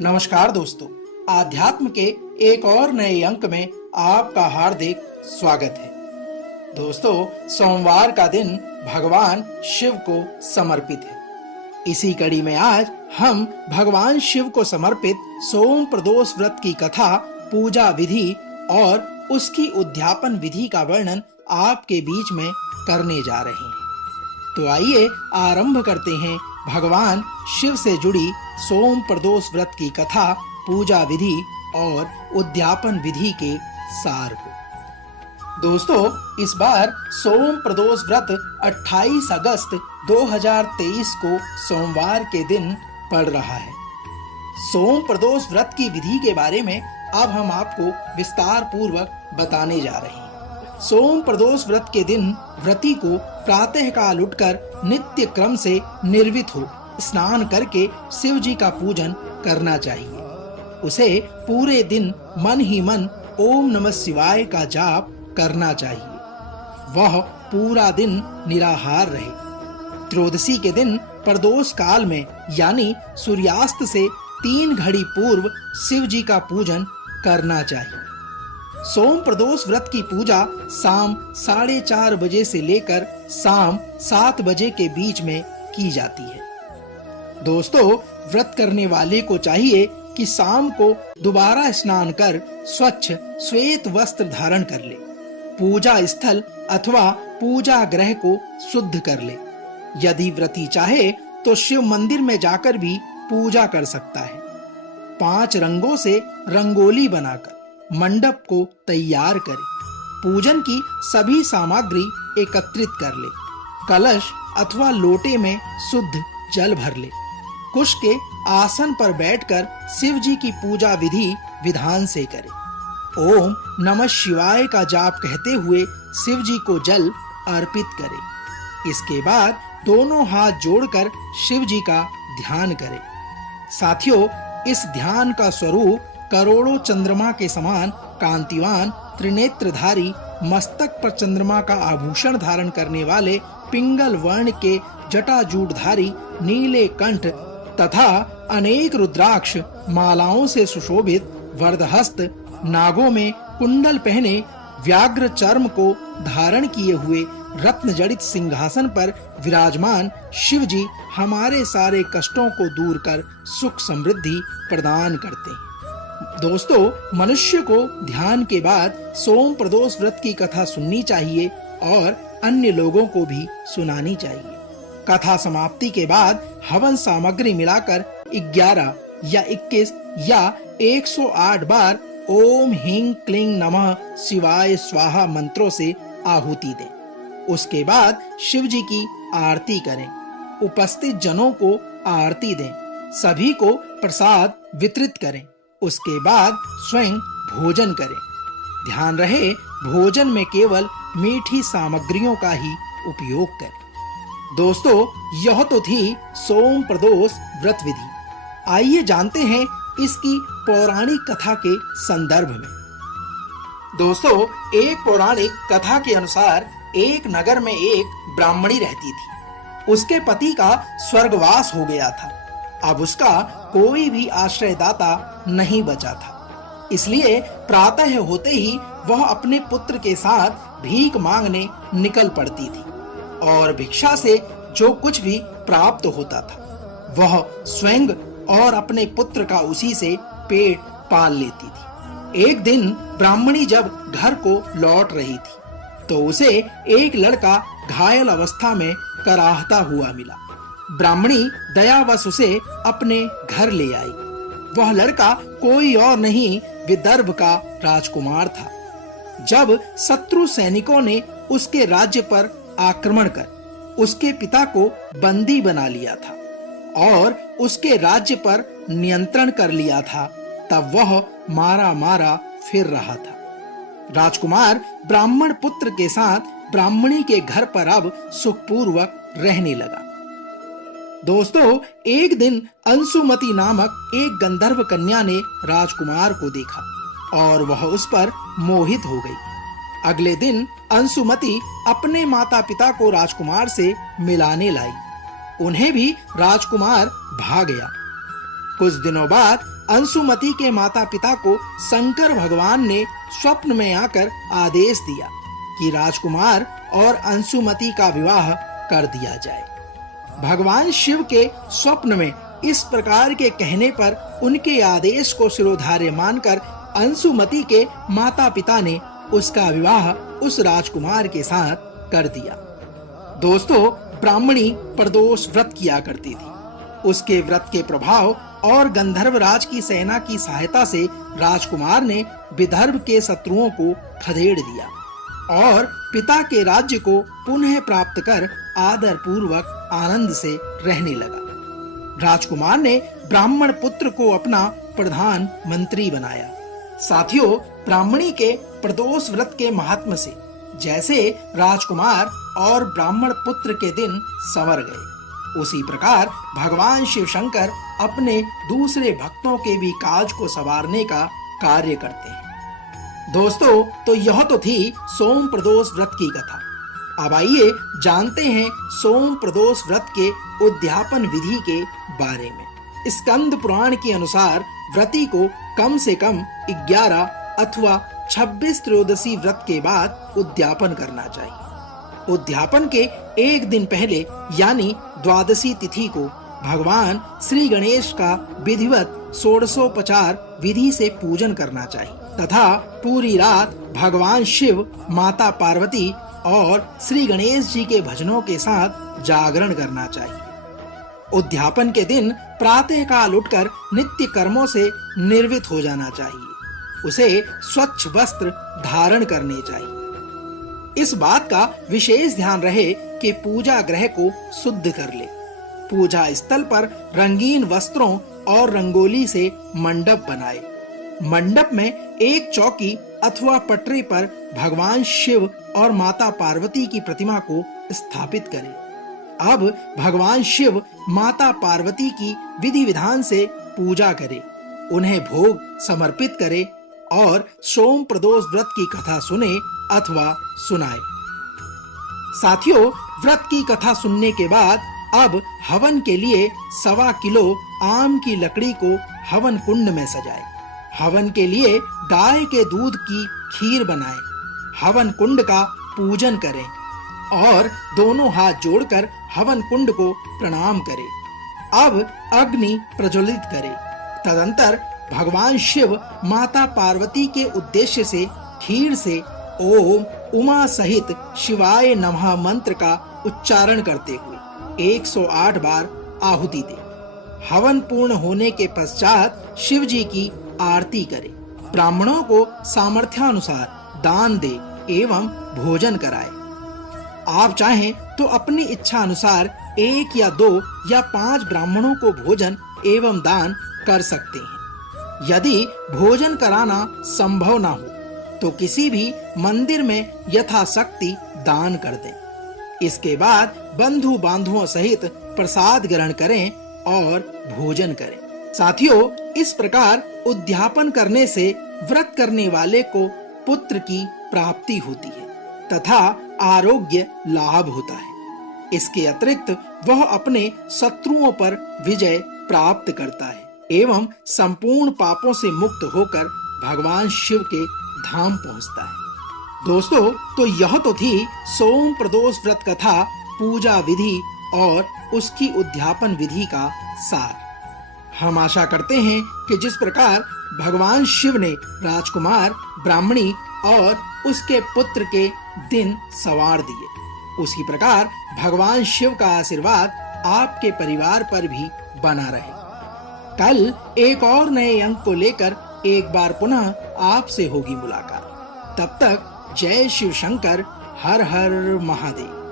नमस्कार दोस्तों, आध्यात्म के एक और नए अंक में आपका हार्दिक स्वागत है। दोस्तों, सोमवार का दिन भगवान शिव को समर्पित है। इसी कड़ी में आज हम भगवान शिव को समर्पित सोम प्रदोष व्रत की कथा, पूजा विधि और उसकी उद्यापन विधि का वर्णन आपके बीच में करने जा रहे हैं। तो आइए आरंभ करते हैं भगवान शिव से जुड़ी सोम प्रदोष व्रत की कथा, पूजा विधि और उद्यापन विधि के सार को। दोस्तों, इस बार सोम प्रदोष व्रत 28 अगस्त 2023 को सोमवार के दिन पड़ रहा है। सोम प्रदोष व्रत की विधि के बारे में अब हम आपको विस्तार पूर्वक बताने जा रहे हैं। सोम प्रदोष व्रत के दिन व्रती को प्रातः काल उठकर नित्य क्रम से निर्वित हो स्नान करके शिव जी का पूजन करना चाहिए। उसे पूरे दिन मन ही मन ओम नमः शिवाय का जाप करना चाहिए। वह पूरा दिन निराहार रहे। त्रयोदशी के दिन प्रदोष काल में यानी सूर्यास्त से 3 घड़ी पूर्व शिव जी का पूजन करना चाहिए। सोम प्रदोष व्रत की पूजा शाम 4:30 बजे से लेकर शाम 7 बजे के बीच में की जाती है। दोस्तों, व्रत करने वाले को चाहिए कि शाम को दोबारा स्नान कर स्वच्छ श्वेत वस्त्र धारण कर ले, पूजा स्थल अथवा पूजा गृह को शुद्ध कर ले। यदि व्रती चाहे तो शिव मंदिर में जाकर भी पूजा कर सकता है। 5 रंगों से रंगोली बनाकर मंडप को तैयार करे। पूजन की सभी सामग्री एकत्रित कर ले। कलश अथवा लोटे में शुद्ध जल भर ले। कुश के आसन पर बैठकर शिव जी की पूजा विधि विधान से करे। ओम नमः शिवाय का जाप कहते हुए शिव जी को जल अर्पित करे। इसके बाद दोनों हाथ जोड़कर शिव जी का ध्यान करे। साथियों, इस ध्यान का स्वरूप करोड़ों चंद्रमा के समान कांतिवान, त्रिनेत्रधारी, मस्तक पर चंद्रमा का आभूषण धारण करने वाले, पिंगल वर्ण के जटाजूटधारी, नीले कंठ तथा अनेक रुद्राक्ष मालाओं से सुशोभित, वरदहस्त, नागों में कुंडल पहने, व्याघ्र चर्म को धारण किए हुए, रत्न जड़ित सिंहासन पर विराजमान शिव जी हमारे सारे कष्टों को दूर कर सुख समृद्धि प्रदान करते हैं। दोस्तों, मनुष्य को ध्यान के बाद सोम प्रदोष व्रत की कथा सुननी चाहिए और अन्य लोगों को भी सुनानी चाहिए। कथा समाप्ति के बाद हवन सामग्री मिलाकर 11 या 21 या 108 बार ओम ह्रीं क्लीं नमः शिवाय स्वाहा मंत्रों से आहुति दें। उसके बाद शिव जी की आरती करें। उपस्थित जनों को आरती दें। सभी को प्रसाद वितरित करें। उसके बाद स्वयं भोजन करें। ध्यान रहे, भोजन में केवल मीठी सामग्रियों का ही उपयोग करें। दोस्तों, यह तो थी सोम प्रदोष व्रत विधि। आइए जानते हैं इसकी पौराणिक कथा के संदर्भ में। दोस्तों, एक पौराणिक कथा के अनुसार एक नगर में एक ब्राह्मणी रहती थी। उसके पति का स्वर्गवास हो गया था। अब उसका कोई भी आश्रयदाता नहीं बचा था। इसलिए प्रातः होते ही वह अपने पुत्र के साथ भीख मांगने निकल पड़ती थी और भिक्षा से जो कुछ भी प्राप्त होता था वह स्वयं और अपने पुत्र का उसी से पेट पाल लेती थी। एक दिन ब्राह्मणी जब घर को लौट रही थी तो उसे एक लड़का घायल अवस्था में कराहता हुआ मिला। ब्राह्मणी दयावश उसे अपने घर ले आई। वह लड़का कोई और नहीं, विदर्भ का राजकुमार था। जब शत्रु सैनिकों ने उसके राज्य पर आक्रमण कर उसके पिता को बंदी बना लिया था और उसके राज्य पर नियंत्रण कर लिया था, तब वह मारा मारा फिर रहा था। राजकुमार ब्राह्मण पुत्र के साथ ब्राह्मणी के घर पर अब सुखपूर्वक रहने लगा। दोस्तों, एक दिन अंशुमति नामक एक गंधर्व कन्या ने राजकुमार को देखा और वह उस पर मोहित हो गई। अगले दिन अंशुमति अपने माता पिता को राजकुमार से मिलाने लाई। उन्हें भी राजकुमार भा गया। कुछ दिनों बाद अंशुमति के माता पिता को शंकर भगवान ने स्वप्न में आकर आदेश दिया कि राजकुमार और अंशुमति का विवाह कर दिया जाए। भगवान शिव के स्वप्न में इस प्रकार के कहने पर उनके आदेश को शिरोधार्य मानकर अंशुमति के माता पिता ने उसका विवाह उस राजकुमार के साथ कर दिया। दोस्तों, ब्राह्मणी प्रदोष व्रत किया करती थी। उसके व्रत के प्रभाव और गंधर्वराज की सेना की सहायता से राजकुमार ने विदर्भ के शत्रुओं को खदेड़ दिया और पिता के राज्य को पुनः प्राप्त कर आदर पूर्वक आनंद से रहने लगा। राजकुमार ने ब्राह्मण पुत्र को अपना प्रधान मंत्री बनाया। साथियों, ब्राह्मणी के प्रदोष व्रत के महात्म्य से जैसे राजकुमार और ब्राह्मण पुत्र के दिन संवर गए, उसी प्रकार भगवान शिव शंकर अपने दूसरे भक्तों के भी काज को संवारने का कार्य करते हैं। दोस्तों, तो यह तो थी सोम प्रदोष व्रत की कथा। अब आइए जानते हैं सोम प्रदोष व्रत के उद्यापन विधि के बारे में। स्कंद पुराण के अनुसार व्रती को कम से कम 11 अथवा 26 त्रयोदशी व्रत के बाद उद्यापन करना चाहिए। उद्यापन के एक दिन पहले यानी द्वादशी तिथि को भगवान श्री गणेश का विधिवत षोडशोपचार विधि से पूजन करना चाहिए तथा पूरी रात भगवान शिव, माता पार्वती और श्री गणेश जी के भजनों के साथ जागरण करना चाहिए। उद्यापन के दिन प्रातः काल उठकर नित्य कर्मों से निर्वृत हो जाना चाहिए। उसे स्वच्छ वस्त्र धारण करने चाहिए। इस बात का विशेष ध्यान रहे कि पूजा गृह को शुद्ध कर ले। पूजा स्थल पर रंगीन वस्त्रों और रंगोली से मंडप बनाए। मंडप में एक चौकी अथवा पटरी पर भगवान शिव और माता पार्वती की प्रतिमा को स्थापित करें। अब भगवान शिव, माता पार्वती की विधि विधान से पूजा करे, उन्हें भोग समर्पित करे और सोम प्रदोष व्रत की कथा सुने अथवा सुनाए। साथियों, व्रत की कथा सुनने के बाद अब हवन के लिए 1.25 किलो आम की लकड़ी को हवन कुंड में सजाए। हवन के लिए गाय के दूध की खीर बनाए। हवन कुंड का पूजन करें और दोनों हाथ जोड़कर हवन कुंड को प्रणाम करें। अब अग्नि प्रज्वलित करें। तदंतर भगवान शिव, माता पार्वती के उद्देश्य से खीर से ओम उमा सहित शिवाय नमः मंत्र का उच्चारण करते हुए 108 बार आहुति दे। हवन पूर्ण होने के पश्चात शिव जी की आरती करे। ब्राह्मणों को सामर्थ्यानुसार दान दे एवं भोजन कराए। आप चाहें तो अपनी इच्छा अनुसार 1 या 2 या 5 ब्राह्मणों को भोजन एवं दान कर सकते हैं। यदि भोजन कराना संभव ना हो तो किसी भी मंदिर में यथाशक्ति दान कर दें। इसके बाद बंधु बांधुओं सहित प्रसाद ग्रहण करें और भोजन करें। साथियों, इस प्रकार उद्यापन करने से व्रत करने वाले को पुत्र की प्राप्ति होती है तथा आरोग्य लाभ होता है। इसके अतिरिक्त वह अपने शत्रुओं पर विजय प्राप्त करता है एवं संपूर्ण पापों से मुक्त होकर भगवान शिव के धाम पहुंचता है। दोस्तों, तो यह तो थी सोम प्रदोष व्रत कथा, पूजा विधि और उसकी उद्यापन विधि का सार। हम आशा करते हैं कि जिस प्रकार भगवान शिव ने राजकुमार, ब्राह्मणी और उसके पुत्र के दिन संवार दिए, उसी प्रकार भगवान शिव का आशीर्वाद आपके परिवार पर भी बना रहे। कल एक और नए अंक को लेकर एक बार पुनः आपसे होगी मुलाकात। तब तक जय शिव शंकर, हर हर महादेव।